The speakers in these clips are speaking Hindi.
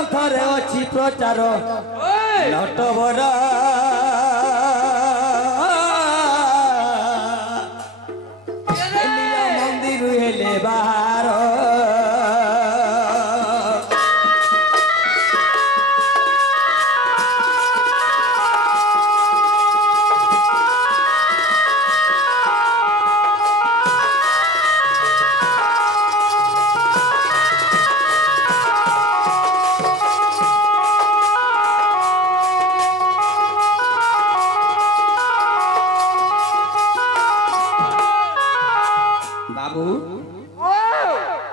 ଗ୍ରନ୍ଥରେ ଅଛି ପ୍ରଚାର ନଟବର ମନ୍ଦିର ହେଲେ ବାହାର बाबू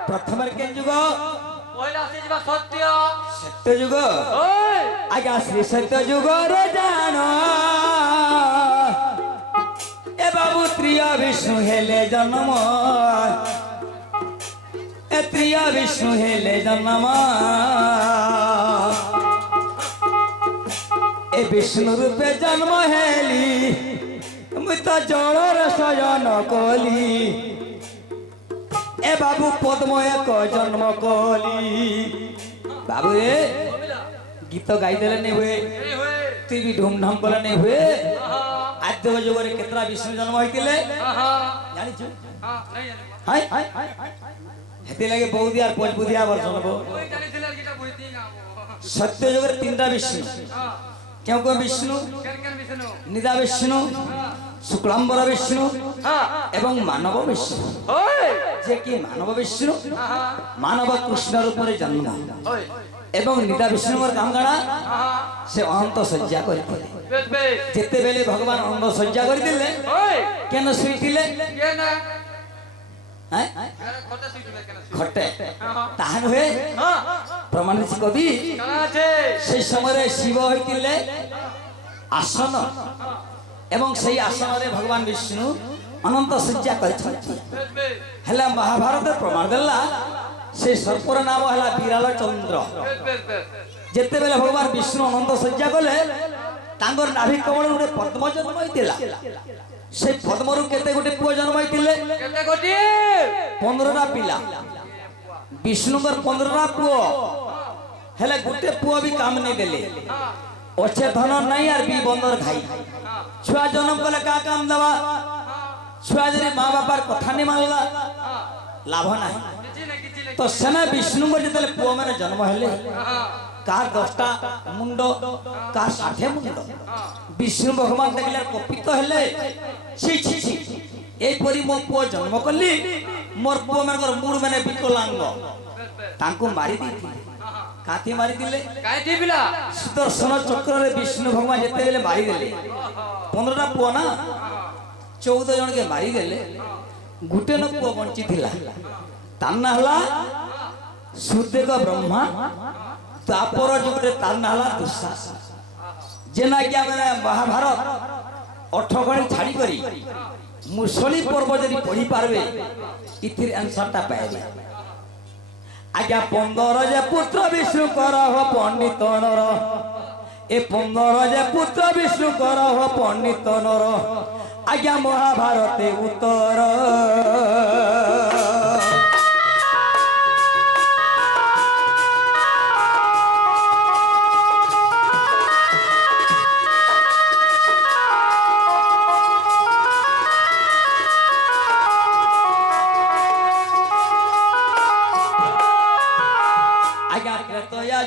प्रथम के जुग पहिला से जीवा सत्य सत्य जुग आज्ञा श्री सत्य जुग रे जान ए बाबू त्रिय विष्णु हेले जन्म ए त्रिय विष्णु हेले जन्म ए विष्णु रूपे जन्म हेली मुई तो जलर सजन कली ए बाबू पद्म एक जन्म कली बाबू रे गीत गाई देले नहीं हुए तू भी धूमधाम कले नहीं हुए आद्य जुग रे केतरा विष्णु जन्म होइतिले जानि छु हाय हेते लागे बहुत यार पोज बुधिया वर्षन को कोई जानि थिले गीता बुझती ना सत्य जुग रे तीनटा विष्णु क्यों को विष्णु केन विष्णु निदा विष्णु शुक्लांबर विष्णु एवं मानव विष्णु जे कि मानव विष्णु मानव कृष्ण रूप में जन्म एवं निदा विष्णु काम गणा से अनंत सज्जा करते जेते बेले भगवान अनंत सज्जा कर दिले केन सुइतिले केन हैं खटे सुइतिले केन खटे ताहन हुए प्रमाणित कवि से समय शिव होइतिले आसन एवं से आसन रे भगवान विष्णु अनंत सज्जा कर महाभारत प्रमाण देला से सर्पर नाम है विराल चंद्र जिते बेले भगवान विष्णु अनंत सज्जा कले तांगर नाभि कमल गोटे पद्म जन्म होइतिला से पद्म रु केते गोटे पुओ जन्म होइतिले केते गोटी 15टा पिला विष्णुकर 15टा पुओ हेले गोटे पुओ भी काम नहीं देले अच्छे धन नहीं और भी बंदर खाई छुआ जन्म कले का काम दवा छुआ जरी माँ बापार कथा नहीं मानला लाभ नहीं तो सेना विष्णु को जितले पुओ माने जन्म हेले कार 10टा मुंड कार 60 मुंड विष्णु भगवान देखले कपित हेले छी छी छी ए परी मो पुओ जन्म कली मोर पुओ मानकर मूड माने विकलांग तांको मारी दी काथी मारी दिले काथी पिला सुदर्शन चक्र रे विष्णु भगवान जेते बेले मारी देले 15टा पुओ ना 14 जन के मारी देले गुटे न पुओ बंची थिला तान्ना हला सुदेव ब्रह्मा तापर जुगरे तान्ना हला दुःशासन जेना कि माने महाभारत 8 गणी छाड़ी करी मुसली पर्व जदी पढ़ी पारबे इथिर आंसर ता पाएबे आज्ञा 15 जे पुत्र विष्णु कर हो पंडित नर ए 15 जे पुत्र विष्णु कर हो पंडित नर आज्ञा महाभारत उत्तर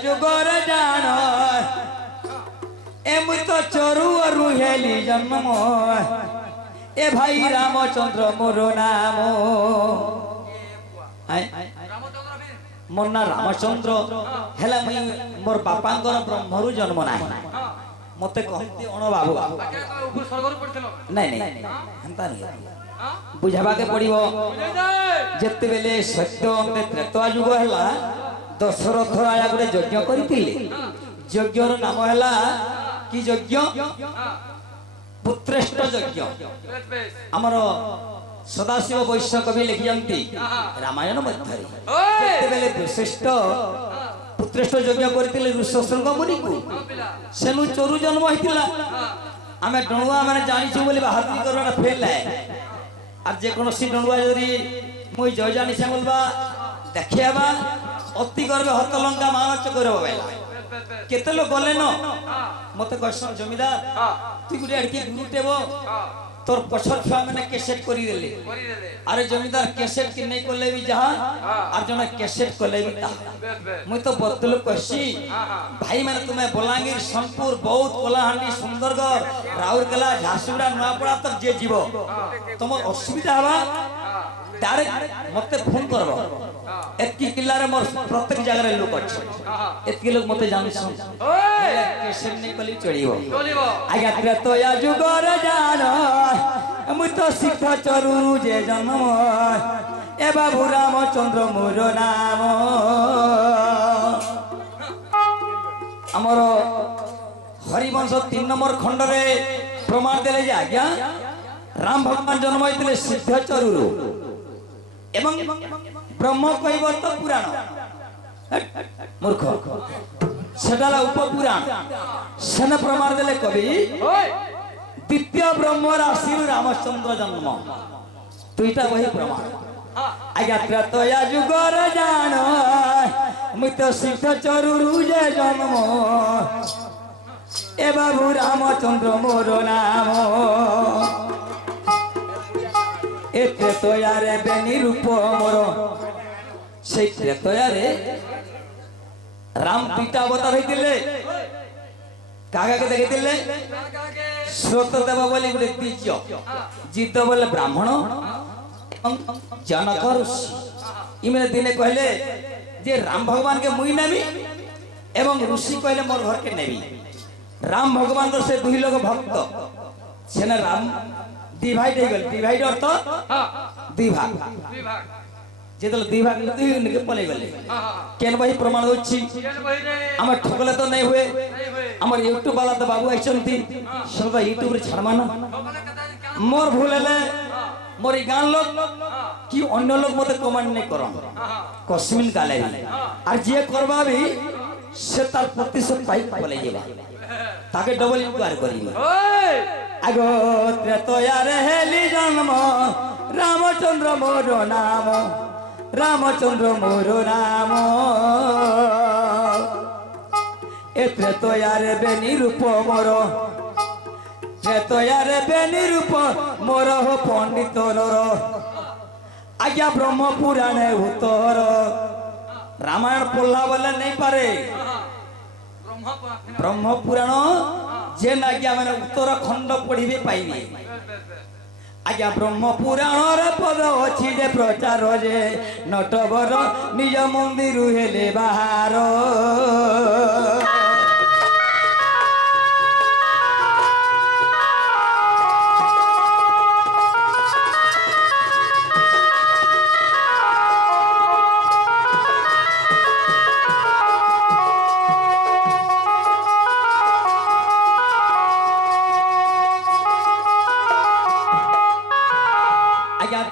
जुगर जान ए मुई तो चोरू रुहेली जन्म ए भाई रामचंद्र मोर नाम मोर ना रामचंद्र हेला मुई मोर बापांगर ब्रह्मरु जन्म नाही मते कहती अण बाबू नहीं नहीं हंता नहीं बुझाबा के पड़िबो जेते बेले सत्य अंते त्रेता युग हैला दशरथ राजा गोटे यज्ञ करथिले यज्ञर नाम हैला कि यज्ञ पुत्रेष्ठ यज्ञ हमर सदाशिव वैश्य कवि लिखियंती रामायण मध्य केते बेले विशिष्ट पुत्रेष्ठ यज्ञ करथिले ऋषशृंग मुनि को सेनु चोरु जन्म होइतिला आमे डणुआ माने जानि छु बोली हाथी करना फेल है आ जे कोनोसी डणुआ जरी मुई जय जानि छै बोलबा देखियाबा ଅତି ଗର୍ବେ ହତ ଲଙ୍କା ମାଛ କରିବ ବେଲା କେତେ ଲୋକ ଗଲେ ନ ମତେ କହିସନ୍ ଜମିଦାର তুই গুটে আড়কে গুটেব তোর পছর ছুয়া মানে ক্যাসেট করি দেলে আরে জমিদার ক্যাসেট কি নাই করলে বি যাহা আর জনা ক্যাসেট করলে বি তা মুই তো বদল কইছি ভাই মানে তুমি বলাঙ্গীর সোনপুর বৌদ্ধ কোলাহান্ডি সুন্দরগড় রাউরকেলা ঝারসুগুড়া নোয়াপড়া তক যে জীব তোমার অসুবিধা হবা ডাইরেক্ট মতে ফোন করব এতকি কিল্লারে মোর প্রত্যেক জায়গায় লোক আছে এতকি লোক মতে জানছন ক্যাসেট নাই কলি চলিব আজ্ঞা ত্রেতয়া যুগর জান মুই তো শিখ চরুরু যে জন্ম এ বাবু রামচন্দ্র মোর নাম আমার হরিবংশ 3 নম্বর খণ্ডরে প্রমাণ দেলে যে আজ্ঞা রাম ভগবান জন্ম হইলে সিদ্ধ চরুরু এবং ব্রহ্ম কৈবর্ত পুরাণ মূর্খ সেটা উপপুরাণ সেনে প্রমাণ দেলে কবি দ্বিতীয় ব্রহ্ম রাশি রামচন্দ্র জন্ম দুইটা বহি প্রমাণ আজ্ঞা ত্রেতয়া যুগর জান মুই তো সিদ্ধ চরুরু যে জন্ম এ বাবু রামচন্দ্র মোর নাম এ ত্রেতয়ারে বেনি রূপ মোর সেই ত্রেতয়ারে রাম দুইটা অবতার হইতিলে কাকাকে দেখিলে শ্রোত দেব বলে গোটে দ্বিজ জিত বলে ব্রাহ্মণ জনক ঋষি ইমেনে দিনে কহিলে যে রাম ভগবান কে মুই নেবি এবং ঋষি কহিলে মোর ঘরকে নেবি রাম ভগবান সে দুই লোক ভক্ত সেনে রাম ডিভাইড হয়ে গেল ডিভাইড অর্থ দুই ভাগ যেতলে দুই ভাগ দুই নিকে পলাই গলে কেন ভাই প্রমাণ হচ্ছি আমার ঠকলে তো নাই হুয়ে আমার ইউটিউব वाला তো বাবু আইছন্তি সব ইউটিউব রে ছাড়মা না মোর ভুল হলে মোর এই গান লোক কি অন্য লোক মতে কমেন্ট নাই করন কসমিন গালে আর যে করবাবি সে তার প্রতিশোধ পাই পলাই যাবা তাকে ডবল ইনকোয়ারি করিব আগো ত্রেতয়ারে হেলি জন্ম রামচন্দ্র মোর নাম রামচন্দ্র মোর নাম এ ত্রেতয়ারে বেনি রূপ মোর ত্রেতয়ারে বেনি রূপ মোর পণ্ডিতর আজ্ঞা ব্রহ্ম পুরাণে উত্তর রামায়ণ পড়লা বলে নেই পারে ব্রহ্ম পুরাণ যে আজ্ঞা মানে উত্তর খণ্ড পড়িবে পাইবে আজ্ঞা ব্রহ্ম পুরাণর পদ অছি যে প্রচার যে নটবর নিজ মন্দির হেলে বাহার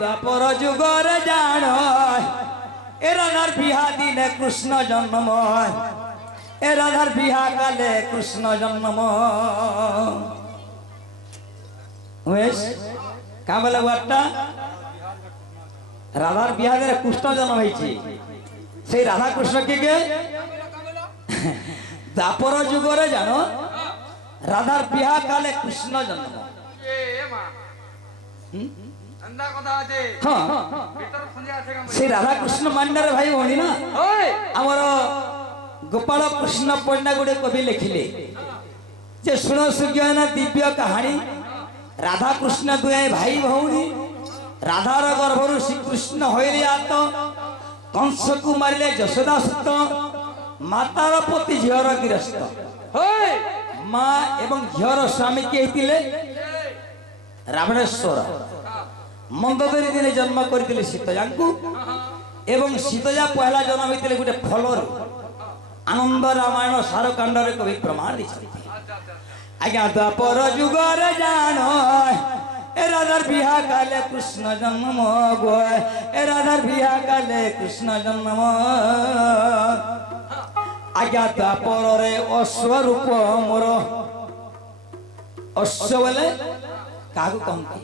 দ্বাপর যুগর জান এ রাধার বিহা দিনে কৃষ্ণ জন্ম এ রাধার বিহা কালে কৃষ্ণ জন্ম কা বলে বার্তা রাধার বিহা দিনে কৃষ্ণ জন্ম হয়েছে সেই রাধা কৃষ্ণ কে দ্বাপর যুগরে জানো রাধার বিহা কালে কৃষ্ণ জন্ম সেই রাধা কৃষ্ণ মান্ডারে ভাই ভଉଣୀ না আমার গোপাল কৃষ্ণ পণ্ডা গুড়ে কবি লিখিলে যে শুণ সুজ্ঞান দিব্য কাহানী রাধা কৃষ্ণ দুয়ে ভাই ভଉଣୀ রাধার গর্ভরু শ্রীকৃষ্ণ হইলে আত কংসকু মারিলে যশোদা সুত মাতার প্রতি ঝিওর গৃহস্থ মা এবং ঝিওর স্বামী কে হইতিলে রাবণেশ্বর মন্দোদরী দিনে জন্ম করেছিল সীতয়াঙ্কু এবং সীতয়া পহলা জন্ম হয়েছিল গোটে ফলর আনন্দ রামায়ণ সারকাণ্ডরে কবি প্রমাণ দিয়েছেন আজ্ঞা দ্বাপর যুগরে জান এ রাধার বিহা কালে কৃষ্ণ জন্ম গো এ রাধার বিহা কালে কৃষ্ণ জন্ম আজ্ঞা দ্বাপরে অশ্বরূপ মোর অশ্ব বলে কাহাକୁ কহନ୍ତି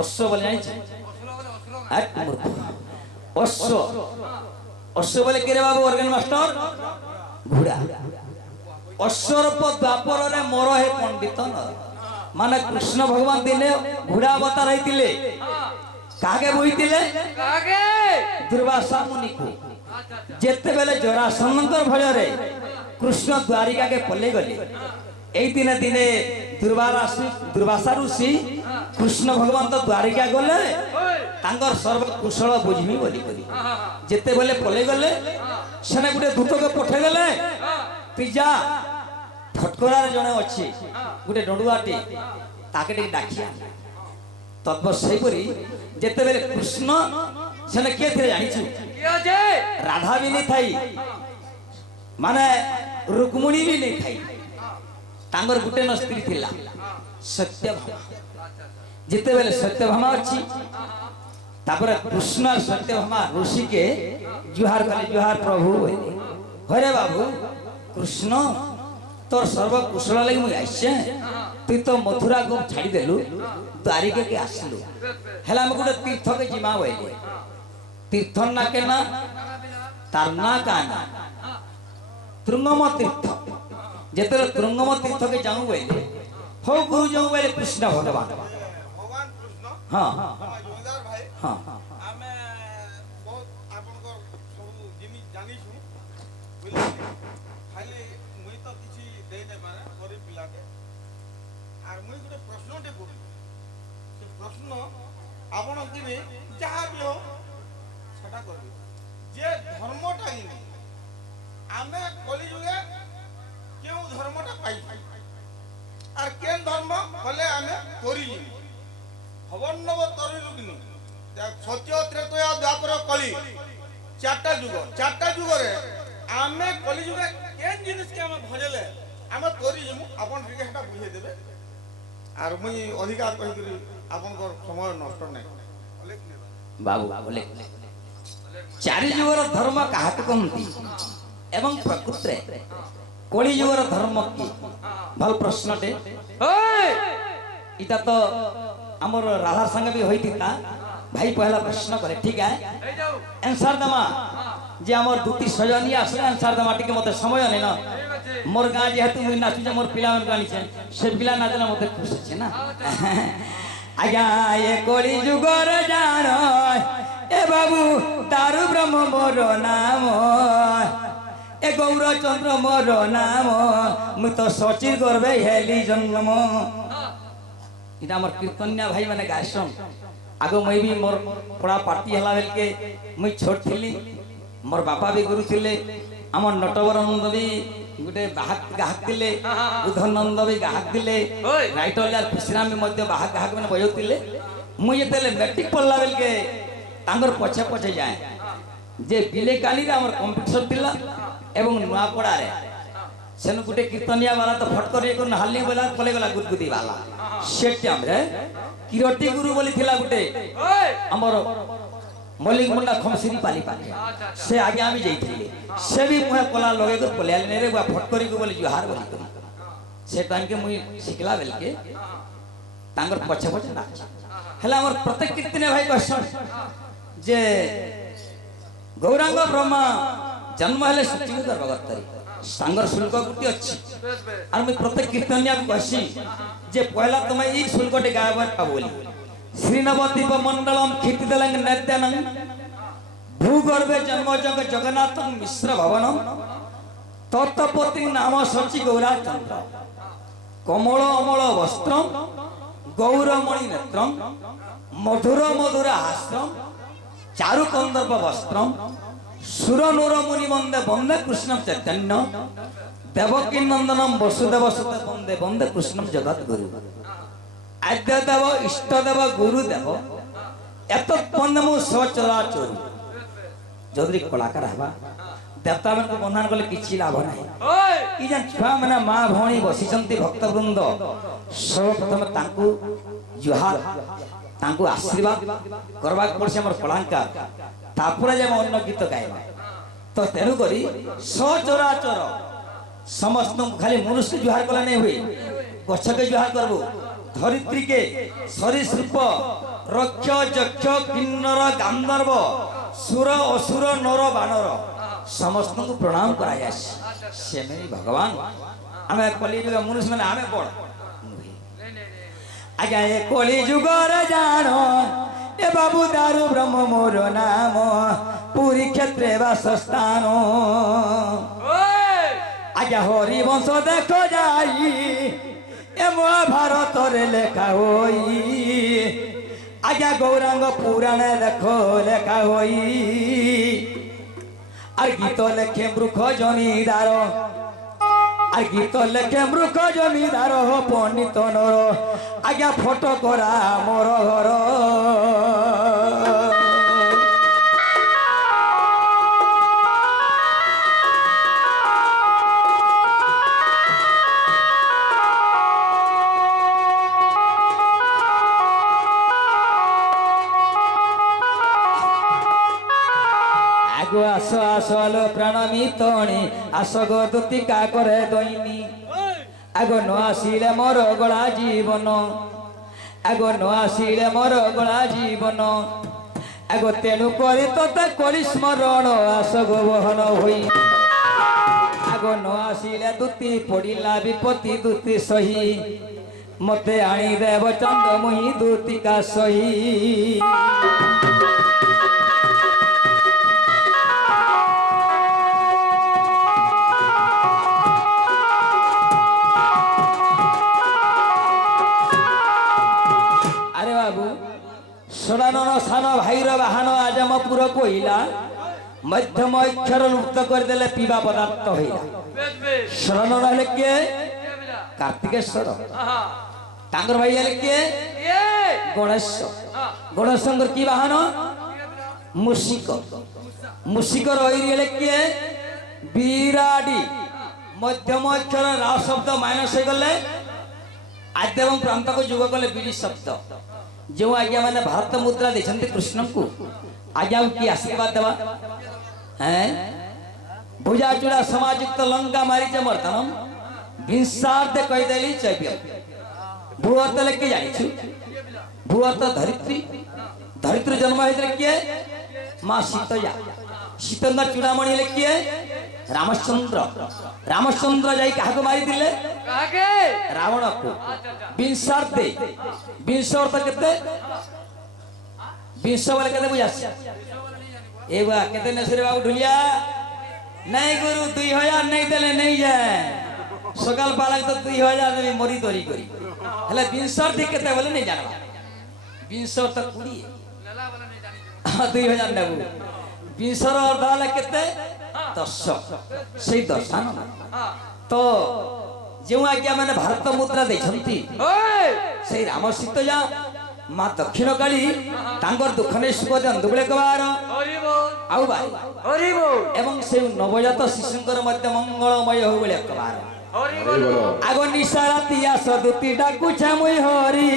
অশ্ব বলে জানিছ অশ্ব অশ্ব বলে কে রে বাবু অর্গান মাস্টার ঘোড়া অশ্বরূপ দ্বাপরে মর হে পণ্ডিত নর মানে কৃষ্ণ ভগবান দিনে ঘোড়া অবতার হইতিলে কাকে বইতিলে কাকে দুর্বাসা মুনিକୁ আচ্ছা আচ্ছা যেতেবেলে জরাসন্ধর ভୟରେ কৃষ্ণ দ্বারিকাকে পলে গলে এই দিনে দিনে দুর্বাসা ঋষি কৃষ্ণ ভগবান তো দ্বারিকা গলে ওই তাঙ্কর সর্বকুশল বুঝমি বলি করি হ্যাঁ যেতেবেলে পলে গলে সেনে গোটে দূতকে পঠাই দেলে তুই যা ফটকরার জনে অছি গোটে ডডুয়াটি তাকে ଟିକେ ডাকি আনি তৎপর সেইপরি যেতেবেলে কৃষ্ণ সেনে কে ଥିଲେ জানিছু কি আছে রাধা বি নেই থাই মানে রুক্মিণী বি নেই থাই তাঙ্কর গোটে ন স্ত্রী ଥିଲା সত্যভামা যেতেবেলে সত্যভামা অছি তারপরে কৃষ্ণ আর সত্যভামা ঋষিকে জুহার কলে জুহার প্রভু বলে হরে বাবু কৃষ্ণ তোর সর্বকুশল লাগি মুই আইছে তুই তো মথুরা গো ছাড়ি দেলু দ্বারিকা কে আসলু হেলা আমি গোটে তীর্থকে জিমা বইলে তীর্থ না কেনা তার না কানা তৃঙ্গম তীর্থ যেতেବେଳେ তৃঙ্গম তীর্থকে যাও বইলে হো গুরু যাও বইলে কৃষ্ণ ভগবান भगवान कृष्ण হ্যাঁ जोरदार भाई হ্যাঁ आमे बहुत आपनकर सब जिनिस जानिछु बुझले खाली मुई तो किछि दे दे मारे गरीब पिला के आर मुई गुटे प्रश्नटे करू से प्रश्न आपण किने जहा भी हो सेटा करबी जे धर्मटा इने आमे कली जुगे केउ धर्मटा पाई आर केन धर्म कले आमे करी भवन्नव तरुलुग्नि सत्य त्रेतया द्वापर कली चारटा जुग रे आमे कली जुगे केन जिनिस के आमे भजले आमे तोरी जमु आपन टिके हटा बुझे देबे आर मुई अधिकार कहि करी आपन को समय नष्ट नै বাবু বলে চারি যুগর ধর্ম কাহাকে কহନ୍ତି এবং প্রকৃতরে কলি যুগর ধর্ম কি ভাল প্রশ্নটে ওই ইটা তো আমার রাধার সঙ্গে বি হইতিতা ভাই পহলা প্রশ্ন করে ঠিক আছে এই যাও आंसर दमा जे हमर दुती सजनिया असले आंसर दमा टिके मते समय नै न ঠিক আছে मोर गां जेहेतु मुई नाचु जे मोर पिला मन गानी छे से पिला नाचना मते खुश छे ना आज्ञा ये कोली जुगर जान ए बाबू दारु ब्रह्म मोर नाम ए गौर चंद्र मोर नाम मु तो सचिर गर्भे हेली जन्म इटा हमर कीर्तनिया भाई माने गायसन आगो मैं भी मोर पड़ा पार्टी हला बेल के मुई छोट थिली मोर बापा भी गुरु थिले हमर नटवर नंद भी गुटे बाहक गाहक थिले उधनंद भी गाहक थिले ओय। राइटर यार खुशराम भी मध्य बाहक गाहक माने बजौतिले मुई जेतेले मैट्रिक पढ़ला बेल के तांगर पछे पछे जाए जे बिले काली रे हमर कंपटीशन थिला एवं नुआपड़ा रे सेन गुटे कीर्तनिया वाला तो फटकर एक हालनी वाला पले गला गुदगुदी वाला से टाइम रे किरटी गुरु बोली थिला गुटे ওই हमर मलिक मुंडा खमसिरी पाली पाके से आगे आमी जाइथिले से भी मुहे कोला लगे को पले आले रे बा फटकरी को बोली जुहार बोली करी से टाइम के मुई सिखला बेल के तांगर पछे पछे नाच हला हमर प्रत्येक कीर्तने भाई क्वेश्चन जे गौरांग ब्रह्मा जन्म हेले सुचिंदर भगतरी सांगर शुल्क गुटी अछि বেশ বেশ আর আমি প্রত্যেক কীর্তনিয়া কইছি যে পয়লা তুমি এই শুল্কটি গায়বা বলি শ্রীনবদ্বীপ মণ্ডলম খিতি দেলং নেত্যানং ভূগর্ভে জন্মজগ জগন্নাথ মিশ্র ভবনম তত্ত্বপতি নাম সচি গৌরাচন্দ্র কমল অমল বস্ত্রম গৌরমণি নেত্রম মধুর মধুর হাস্যম চারু কন্দর্প বস্ত্রম সুর নূর মুনি বন্দে বন্দে কৃষ্ণ চৈতন্য দেবকী নন্দনম বসুদেব সুতে বন্দে বন্দে কৃষ্ণম জগৎ গুরু আদ্য দেব ইষ্ট দেব গুরু দেব এত বন্দে মু সচরাচর যদি কলাকার হবা দেবতা ମାନଙ୍କୁ বন্ধন কলে କିଛି ଲାଭ ନାହିଁ ওই ଇ ଯେନ୍ ଛୁଆ ମାନେ ମା ଭଉଣୀ ବସିଛନ୍ତି ଭକ୍ତବୃନ୍ଦ ସର୍ବପ୍ରଥମେ ତାଙ୍କୁ ଜୁହାର ତାଙ୍କୁ ଆଶୀର୍ବାଦ କରିବାକୁ ପଡୁଛି ଆମର କଳାଙ୍କାର ତାପରେ ଯେ ଆମେ ଅନ୍ୟ ଗୀତ ଗାଇବା ତ ତେଣୁ କରି ସଚରାଚର ସମସ୍ତଙ୍କୁ ଖାଲି ମନୁଷ୍ୟ ଜୁହାର କଲେ ନାଇଁ ହୁଏ ଗଛକେ ଜୁହାର କରବୁ ଧରିତ୍ରୀକେ ସରୀସୃପ ରକ୍ଷ ଯକ୍ଷ କିନ୍ନର ଗାନ୍ଧର୍ବ ସୁର ଅସୁର ନର ବାନର ସମସ୍ତଙ୍କୁ ପ୍ରଣାମ କରାଯାଏ ସେମିତି ଭଗବାନ ଆମେ କଲିଯୁଗ ମନୁଷ୍ୟମାନେ ଆମେ ବଡ଼ ଆଜ୍ଞା ଏ କଳି ଯୁଗରେ ଜାଣ ଏ ବାବୁ ଦାରୁ ବ୍ରହ୍ମ ମୋର ନାମ ପୁରୀ କ୍ଷେତ୍ରେ ବାସସ୍ଥାନ ଆଜ୍ଞା ହରିବଂଶ ଦେଖ ଯାଇ ଏ ମହାଭାରତରେ ଲେଖା ହୋଇ ଆଜ୍ଞା ଗୌରାଙ୍ଗ ପୁରାଣ ଦେଖ ଲେଖା ହୋଇ আর গীত লেখে মূর্খ জমিদার আর গীত লেখে মূর্খ জমিদার পণ্ডিত নর আজ্ঞা ফটো করা মোর ঘর আস আসল প্রাণ মিতণী আস গো দুতিকা করে দৈনী আগ ন আসিলে মোর গলা জীবন আগ ন আসিলে মোর গলা জীবন আগ তেণু করে তোতে করি স্মরণ আস গো বহন হই আগ ন আসিলে দুতি পড়িলা বিপত্তি দুতি সহি মতে আনি দেব চন্দ্রমোহী দুতিকা সহি সদানন সান ভাইর বাহান আজমপুর কইলা মধ্যম অক্ষর লুপ্ত করে দেলে পিবা পদার্থ হইলা সদানন হলে কে কার্তিকেশ্বর তাঙ্গর ভাই হলে কে গণেশ্বর গণেশ্বর কি বাহান মুশিক মুশিকর ঐরি হলে কে বিরাডি মধ্যম অক্ষর রাও শব্দ মাইনাস হয়ে গেলে আদ্য এবং প্রান্তক যুগ কলে বিড়ি শব্দ जो आज्ञा मैंने भारत मुद्रा देखते कृष्ण को आज्ञा की आशीर्वाद देवा हैं भुजा चूड़ा समाजुक्त लंका मारी मर्दनम विंसार्ध कहीदेली चैव्य भूअर्थ लेके जानी भूअर्थ धरित्री धरित्री जन्म होते किए माँ सीतया सीतंगा चूड़ामणि लिखिए रामचंद्र रामचंद्र जाई काहा मारी दिले रावण को विंसार्थे विंश अर्थ केते विंश वाले केते बुझास ए बा केते नसरे बाबू ढुलिया नहीं गुरु 2000 नहीं देले नहीं जाए सकाल पालक तो 2000 देबी मरी तोरी करी हले विंसार्थे केते बोले नहीं जानबा विंश अर्थ कुड़ी लला वाला नहीं जानी 2000 नेबू विंशर अर्थ हले केते 10 से 10 तो जो आज्ञा मैंने भारत मुद्रा देखती से राम सीतया माँ दक्षिण काली तांगर दुख नहीं सुख दिंतु बेले कबार आउ भाई एवं से नवजात शिशुंकर मध्य मंगलमय हो बेले कबार आग निशा राति आस दुती डाकुछा मुई हरि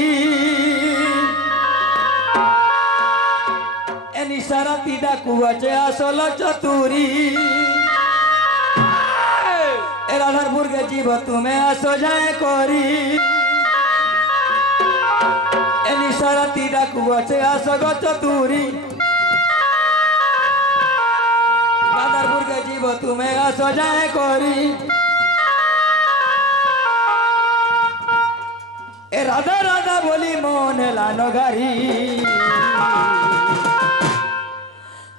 ए निशा राति डाकु अचे आसल चतुरी राधारपुर के जीव तुम्हें आसो जाए करी एनी सारा तीरा कुआचे आसो गो चतुरी राधारपुर के जीव तुम्हें आसो जाए करी ए राधा राधा बोली मोहन लानो घरी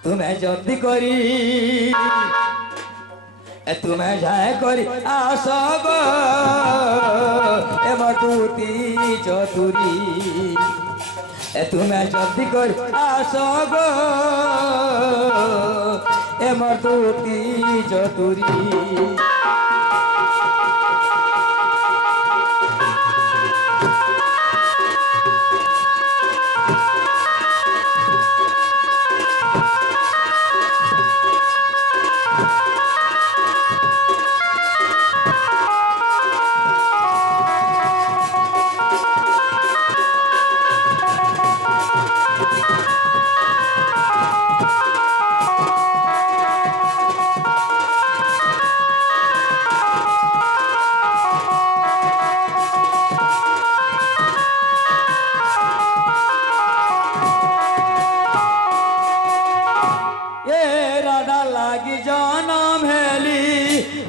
तुम्हें जल्दी करी तुम्हें जाए करी आस गो ए मधुती चतुरी तुम्हें जल्दी करी आस गो ए मधुती चतुरी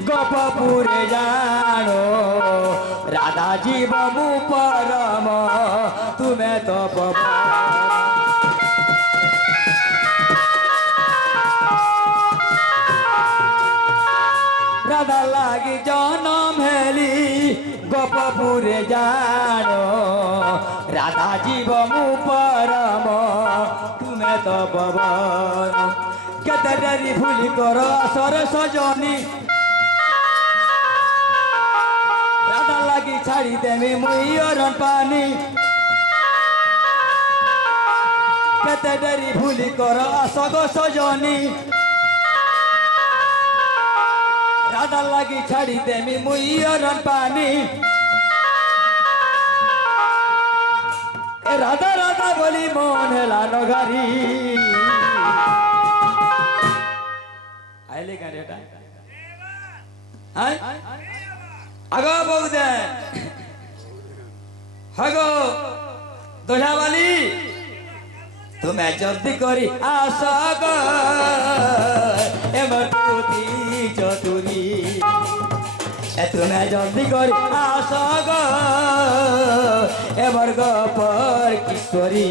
গোপপুরে জানো রাধা জীব মু পরম তুমি তো রাধা লাগি জনম হেলি গোপপুরে জানো রাধা জীব মু পরম তুমি তো পবন কেতে ডেরি ভুলি কর আসর সজনী রাধা লাগি ছাড়ি দেমি মুই অরণ পানি কেতে ডেরি ভুলি কর আসগ সজনী রাধা লাগি ছাড়ি দেমি মুই অরণ পানি রাধা রাধা বলি মন হেলা নগারি আইলে গাড়িটা আগো বউদে হাগো দোঝাবালি তুমি জলদি করি আসাগ এবার তুই চতুরি তুমি জলদি করি আসাগ এবার গপর কিশোরী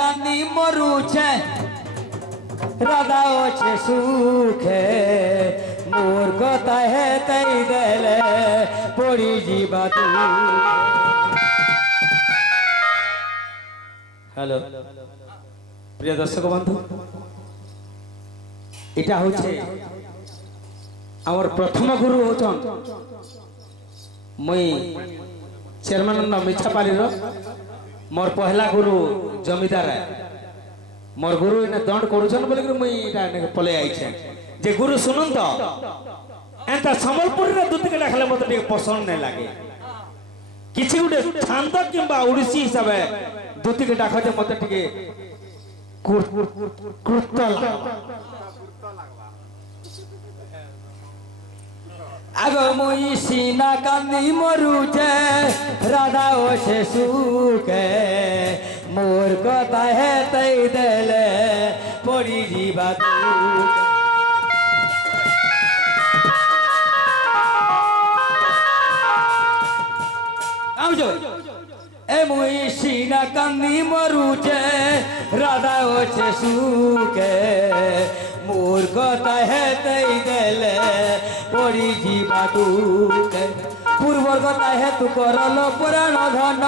কান্দি মরুছে রাধা ওছে সুখে মোর কথা হে তাই দেলে পড়ি ଯିବା তু হ্যালো প্রিয় দর্শক বন্ধু এটা হচ্ছে আমার প্রথম গুরু হচ্ছন মুই চেয়ারম্যান মিছাপালির মোর পহলা গুরু জমিদার মোর গুরু এনে দণ্ড করুছন বলি মুই এটা পলে আইছে যে গুরু শুনুন তো এন্তা সম্বলপুরের দুতিকে দেখালে মতো টিকে পছন্দ নাই লাগে কিছু গুটে ছান্দ কিংবা ওড়িশি হিসাবে দুতিকে ডাকতে মতো টিকে কুর্ত লাগে আগো মুই সিনা কান্দি মরুছে রাধা ওছে সুখে মোর কথা হে তাই দেলে পড়ি ଯିବା তু এ মুই সিনা কান্দি মরুছে রাধা ওছে সুখে মোর কথা হে তাই দেলে পড়ি ଯିବା তু পূর্বর কথা হে তু করল পুরাণ ধন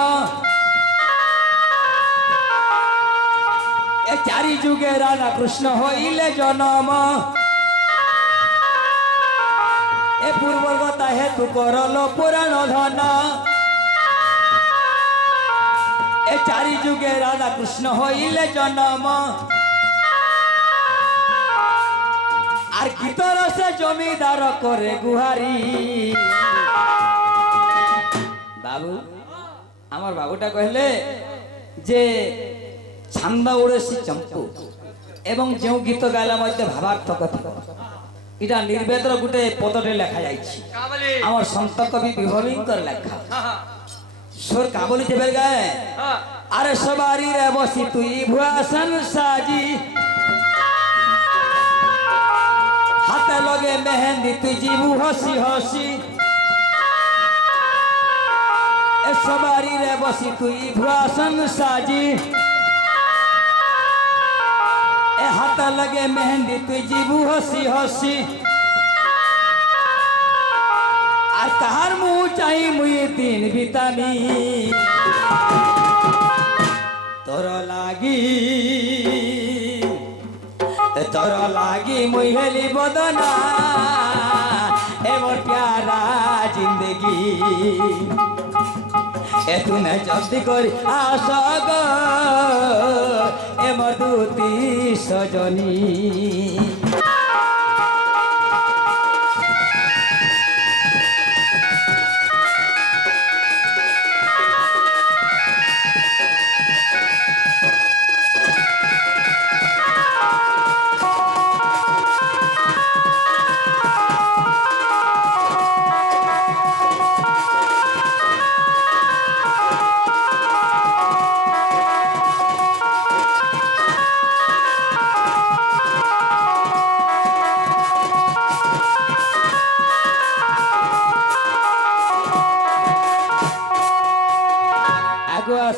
এ চারি যুগে রাধা কৃষ্ণ হইলে জনম এ পূর্বর কথা হে তু করল পুরাণ ধন এ চারি যুগে রাধা কৃষ্ণ হইলে জনম আর গীতর সে জমিদার করে গুহারি বাবু আমার বাবুটা কহিলে যে ছান্দা উড়েছি চম্পু এবং যে গীত গাইলা মধ্যে ভাবার্থক থিব এটা নির্বেদর গোটে পদটে লেখা যাইছি আমার সন্ত কবি বিভবীঙ্কর লেখা সোর কাবলি যেবে গায়ে আরে সবারি রে বসি তুই ভুয়াসন সাজি হাতে লগে মেহেন্দি তুই জীবু হসি হসি এ সবারি রে বসি তুই ভুয়াসন সাজি এ হাতে লগে মেহেন্দি তুই জীবু হসি হসি আর কাহার মুহ চাই মুই দিন বিতামি তোর লাগি মুই হেলি বদনা এ মোর প্যারা জিন্দগি এ তুমি জলদি করি আস গো এ মোর দুতি সজনী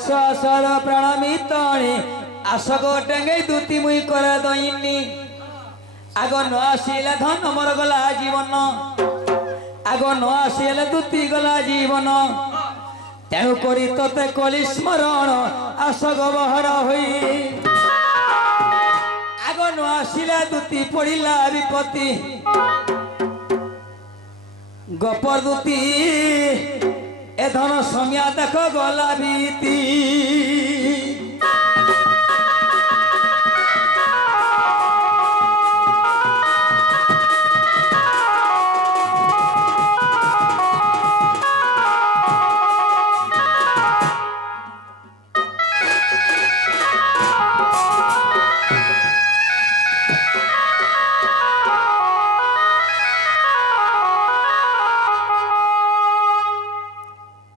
সর প্রণামী তণে আস গো টেঙ্গে দুতি মুই করে দইনি আগ ন আসিলে ধন মর গলা জীবন আগ ন আসিলে দুতি গলা জীবন তেণু করি তোতে কলি স্মরণ আস গো বহর হই আগ ন আসিলে দুতি পড়িলা বিপত্তি গপর দুতি এ ধন সমিয়া দেখো গলা বিতি